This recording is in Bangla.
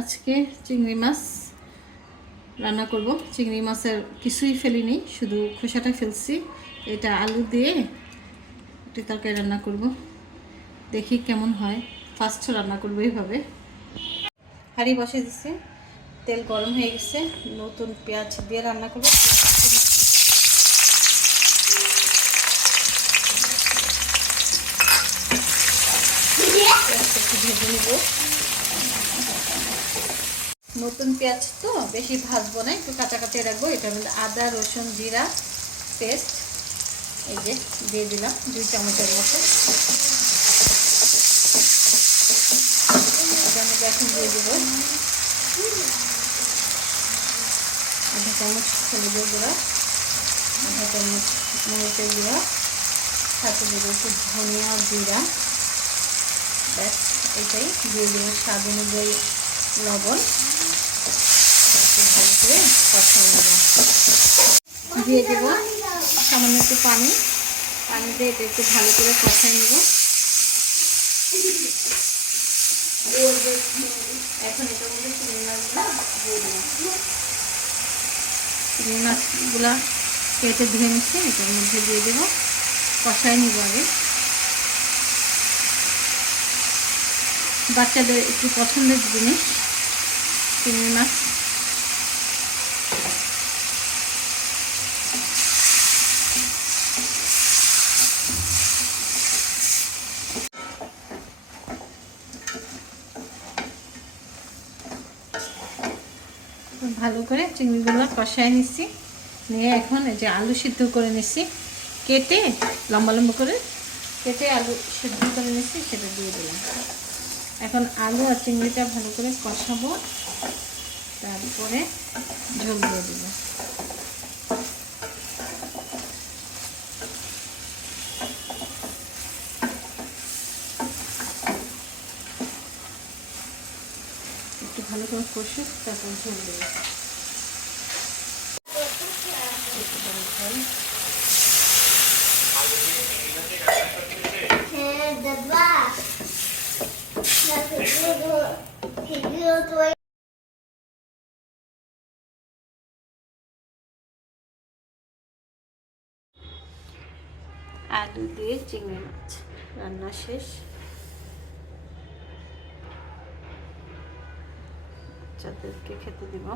আজকে চিংড়ি মাছ রান্না করব। চিংড়ি মাছের কিছুই ফেলিনি, শুধু খোসাটা ফেলছি। এটা আলু দিয়ে একটু তরকারি রান্না করব, দেখি কেমন হয়। ফার্স্ট রান্না করবো এইভাবে। হাঁড়ি বসে দিচ্ছি, তেল গরম হয়ে গেছে, নতুন পেঁয়াজ দিয়ে রান্না করবো। একটু ভেজে নিব। নতুন পেঁয়াজ তো বেশি ভাজবো না, একটু কাঁচা কাঁচা রাখবো। এটার মধ্যে আদা রসুন জিরা পেস্ট এই যে দিয়ে দিলাম 2 চামচের মতো। এটার মধ্যে এখন দিয়ে দেবো 1/2 চামচ হলুদের গুঁড়া, 1/2 চামচ মরিচের গুঁড়া, সাথে দেবো একটু ধনিয়া জিরা, ব্যাস এটাই দিয়ে দেবো। স্বাদ অনুযায়ী লবণ, ভালো করে কষাই নেব। দিয়ে দেবো সামান্য একটু পানি দিয়ে এটা একটু ভালো করে কষাই নেব। এখন এটার মধ্যে চিংড়ি মাছগুলা কেটে ধুয়ে নিচ্ছে, এটার মধ্যে দিয়ে দেবো, কষাই নিব আগে। বাচ্চাদের একটু পছন্দের জিনিস চিংড়ি মাছ। ভালো করে চিংড়িগুলো কষাই নিচ্ছি, নিয়ে এখন এই যে আলু সিদ্ধ করে নিচ্ছি, কেটে লম্বা লম্বা করে কেটে আলু সিদ্ধ করে নিচ্ছি, সেটা দিয়ে দিলাম। এখন আলু আর চিংড়িটা ভালো করে কষাবো, তারপরে ঝোল দিয়ে দেব। একটু ভালো করে কষে তারপর ঝোল দেব। আলু দিয়ে চিংড়ি মাছ রান্না শেষ। বাচ্চাদেরকে খেতে দিব।